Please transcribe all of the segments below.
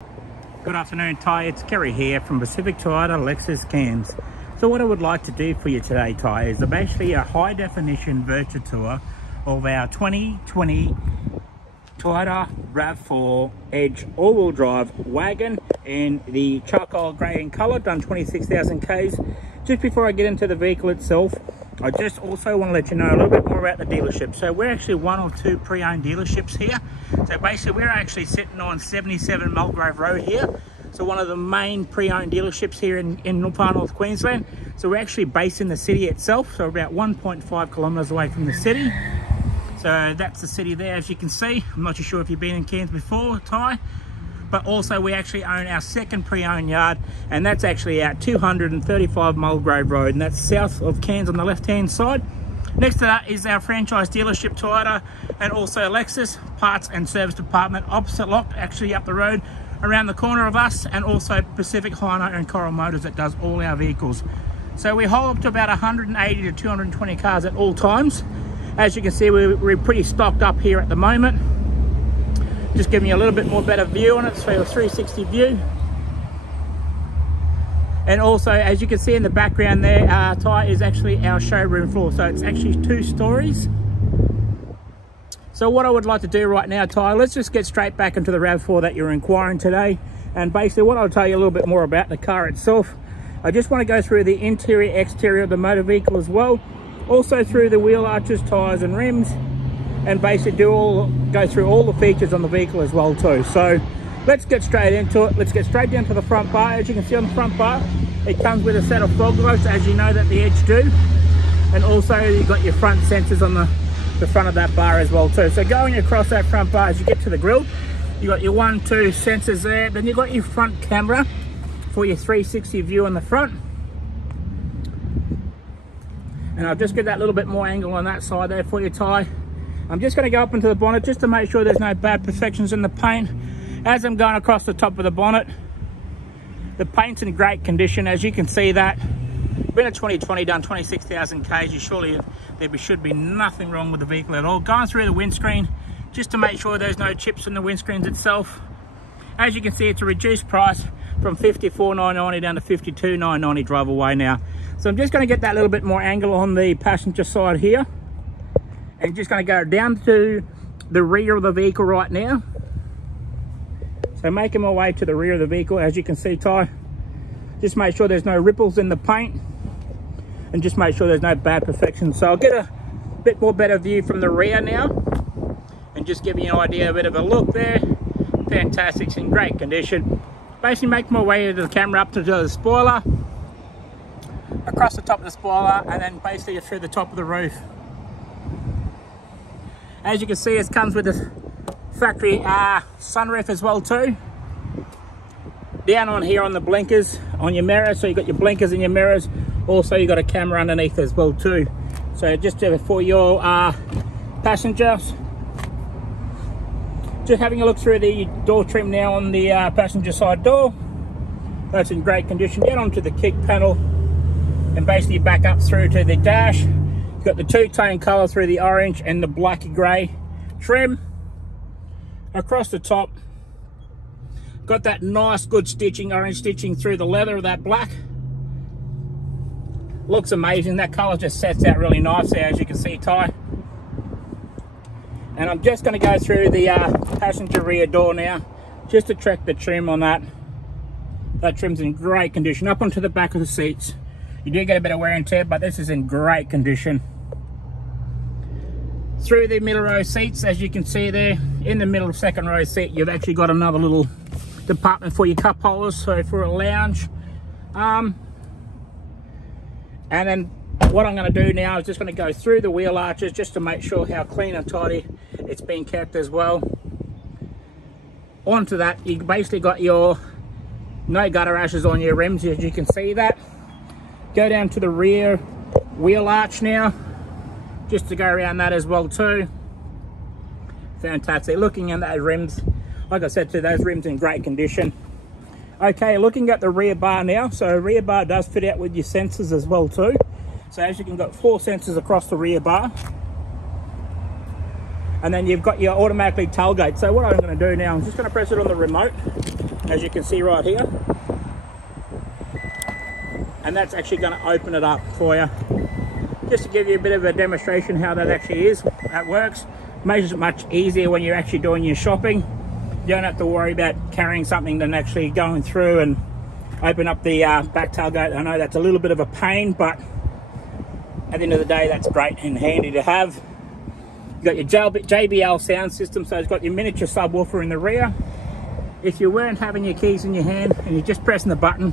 Good afternoon, Ty. It's Kerry here from Pacific Toyota Lexus Cams. So what I would like to do for you today, Ty, is basically a high definition virtual tour of our 2020 Toyota RAV4 Edge all-wheel drive wagon in the charcoal grey in colour, done 26,000 Ks. Just before I get into the vehicle itself, I just also want to let you know a little bit more about the dealership. So we're actually one of two pre-owned dealerships here. So basically we're actually sitting on 77 Mulgrave Road here. So one of the main pre-owned dealerships here in far north Queensland. So we're actually based in the city itself, so about 1.5 kilometres away from the city. So that's the city there, as you can see. I'm not too sure if you've been in Cairns before, Ty. But also we actually own our second pre-owned yard, and that's actually at 235 Mulgrave Road, and that's south of Cairns on the left-hand side. Next to that is our franchise dealership Toyota, and also Lexus parts and service department opposite lot, actually up the road around the corner of us, and also Pacific Hino and Coral Motors that does all our vehicles. So we hold up to about 180 to 220 cars at all times. As you can see, we're pretty stocked up here at the moment. Just giving you a little bit more better view on it, so a 360 view. And also, as you can see in the background there, Ty, is actually our showroom floor. So it's actually 2 stories. So what I would like to do right now, Ty, let's just get straight back into the RAV4 that you're inquiring today. And basically what I'll tell you a little bit more about the car itself. I just want to go through the interior, exterior of the motor vehicle as well. Also through the wheel arches, tyres and rims. And basically go through all the features on the vehicle as well too. So let's get straight into it. Let's get straight down to the front bar. As you can see on the front bar, it comes with a set of fog lights, as you know that the Edge do. And also you've got your front sensors on the front of that bar as well too. So going across that front bar, as you get to the grille, you got your 1, 2 sensors there. Then you've got your front camera for your 360 view on the front. And I'll just get that little bit more angle on that side there for you, Ty. I'm just going to go up into the bonnet just to make sure there's no bad perfections in the paint. As I'm going across the top of the bonnet, the paint's in great condition, as you can see that. Been a 2020, done 26,000 Ks. There should be nothing wrong with the vehicle at all. Going through the windscreen just to make sure there's no chips in the windscreens itself. As you can see, it's a reduced price from $54,990 down to $52,990 drive away now. So I'm just going to get that little bit more angle on the passenger side here. And just going to go down to the rear of the vehicle right now. So making my way to the rear of the vehicle, as you can see, Ty. Just make sure there's no ripples in the paint. And just make sure there's no bad perfections. So I'll get a bit more better view from the rear now. And just give you an idea, a bit of a look there. Fantastic, it's in great condition. Basically make my way to the camera up to the spoiler. Across the top of the spoiler, and then basically through the top of the roof. As you can see, it comes with a factory sunroof as well too. Down on here on the blinkers, on your mirrors, so you've got your blinkers and your mirrors. Also you've got a camera underneath as well too. So just for your passengers. Just having a look through the door trim now on the passenger side door. That's in great condition. Down onto the kick panel and basically back up through to the dash. You've got the 2-tone colour through the orange and the blacky grey trim. Across the top, got that nice good stitching, orange stitching through the leather of that black. Looks amazing. That colour just sets out really nicely, as you can see, Ty. And I'm just going to go through the passenger rear door now, just to check the trim on that. That trim's in great condition. Up onto the back of the seats. You do get a bit of wear and tear, but this is in great condition. Through the middle row seats, as you can see there, in the middle of second row seat, you've actually got another little department for your cup holders, so for a lounge. And then what I'm going to do now is just going to go through the wheel arches just to make sure how clean and tidy it's been kept as well. Onto that, you basically got your no gutter ashes on your rims, as you can see that. Go down to the rear wheel arch now, just to go around that as well too. Fantastic. Looking at those rims, like I said, those rims in great condition. Okay, looking at the rear bar now. So rear bar does fit out with your sensors as well too. So as you can, got 4 sensors across the rear bar. And then you've got your automatically tailgate. So what I'm going to do now, I'm just going to press it on the remote. as you can see right here, and that's actually going to open it up for you, just to give you a bit of a demonstration how that actually is, that works. Makes it much easier when you're actually doing your shopping. You don't have to worry about carrying something and actually going through and open up the back tailgate. I know that's a little bit of a pain, but at the end of the day, that's great and handy to have. You've got your JBL sound system, so it's got your miniature subwoofer in the rear. If you weren't having your keys in your hand and you're just pressing the button,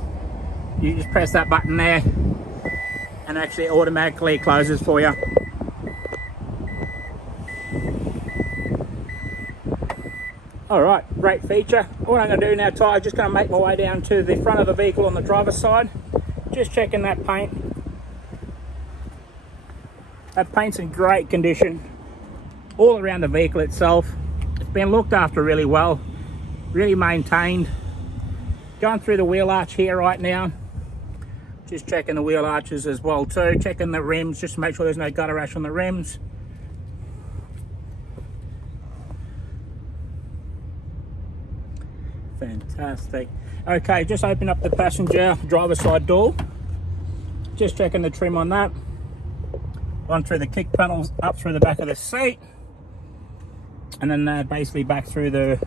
you just press that button there and actually automatically closes for you. Alright, great feature. What I'm going to do now, Ty, I'm just going to make my way down to the front of the vehicle on the driver's side. Just checking that paint. That paint's in great condition. All around the vehicle itself. It's been looked after really well. Really maintained. Going through the wheel arch here right now. Just checking the wheel arches as well too. Checking the rims just to make sure there's no gutter rash on the rims. Fantastic. Okay, just open up the passenger driver's side door. Just checking the trim on that. On through the kick panels, up through the back of the seat, and then basically back through the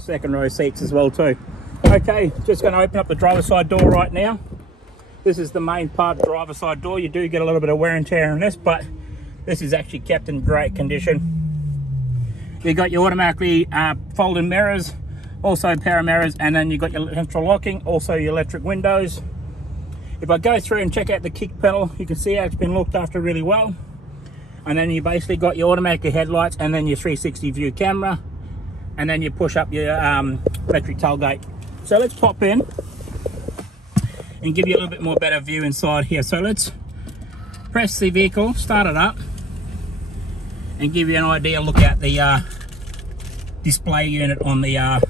second row seats as well too. Okay, just going to open up the driver's side door right now. This is the main part of the driver's side door. You do get a little bit of wear and tear on this, but this is actually kept in great condition. You've got your automatically folding mirrors, also power mirrors, and then you've got your central locking, also your electric windows. If I go through and check out the kick panel, you can see how it's been looked after really well. And then you basically got your automatic headlights and then your 360 view camera. And then you push up your electric tailgate. So let's pop in and give you a little bit more better view inside here. So let's press the vehicle, start it up, and give you an idea, look at the display unit on the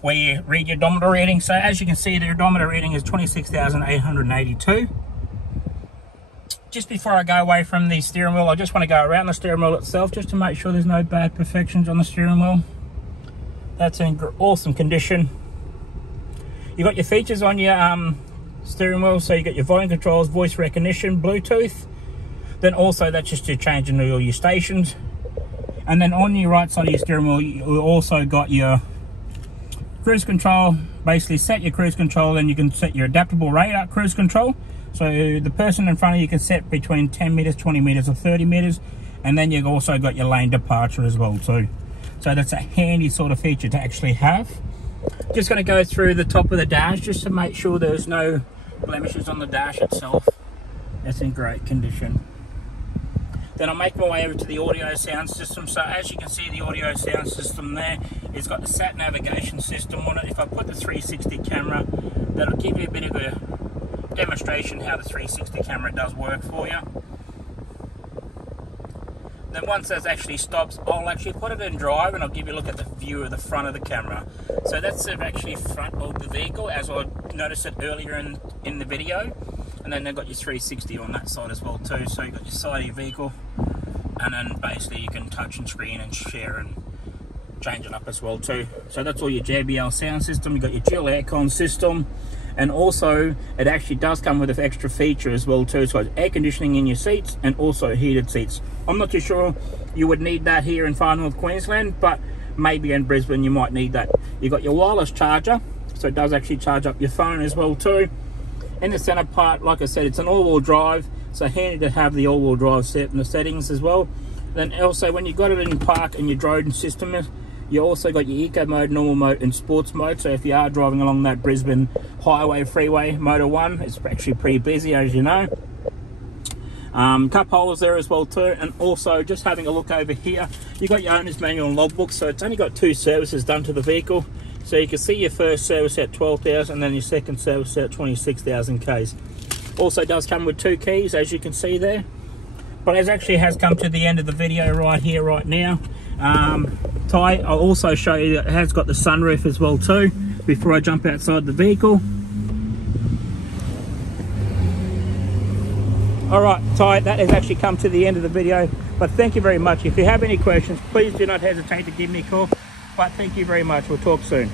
where you read your odometer reading. So as you can see, the odometer reading is 26,882. Just before I go away from the steering wheel, I just want to go around the steering wheel itself just to make sure there's no bad perfections on the steering wheel. That's in awesome condition. You've got your features on your steering wheel, so you got your volume controls, voice recognition, Bluetooth. Then also that's just to change into all your stations. And then on your right side of your steering wheel, you also got your cruise control. Basically set your cruise control, and you can set your adaptable radar cruise control. So the person in front of you can set between 10 meters, 20 meters, or 30 meters. And then you've also got your lane departure as well too. So that's a handy sort of feature to actually have. Just going to go through the top of the dash just to make sure there's no blemishes on the dash itself. It's in great condition. Then I'll make my way over to the audio sound system. So as you can see, the audio sound system there, it's got the sat navigation system on it. If I put the 360 camera, that'll give you a bit of a demonstration how the 360 camera does work for you. Then once that actually stops, I'll actually put it in drive and I'll give you a look at the view of the front of the camera. So that's actually front of the vehicle, as I noticed it earlier in the video. And then they've got your 360 on that side as well too. So you've got your side of your vehicle, and then basically you can touch and screen and share and change it up as well too. So that's all your JBL sound system. You've got your dual aircon system, and also it actually does come with an extra feature as well too. So it's air conditioning in your seats and also heated seats. I'm not too sure you would need that here in far north Queensland, but maybe in Brisbane you might need that. You've got your wireless charger, so it does actually charge up your phone as well too. In the center part, like I said, it's an all-wheel drive, so handy to have the all-wheel drive set in the settings as well. Then also when you got it in park and your drone system, you also got your eco mode, normal mode, and sports mode. So if you are driving along that Brisbane highway, freeway, motor 1, it's actually pretty busy, as you know. Cup holders there as well too. And also just having a look over here, you got your owner's manual and logbook. So it's only got 2 services done to the vehicle. So you can see your first service at 12,000 and then your second service at 26,000 Ks. Also does come with 2 keys, as you can see there. But it actually has come to the end of the video right here, right now. Ty, I'll also show you that it has got the sunroof as well too, before I jump outside the vehicle. Alright Ty, that has actually come to the end of the video, but thank you very much. If you have any questions, please do not hesitate to give me a call. But thank you very much. We'll talk soon.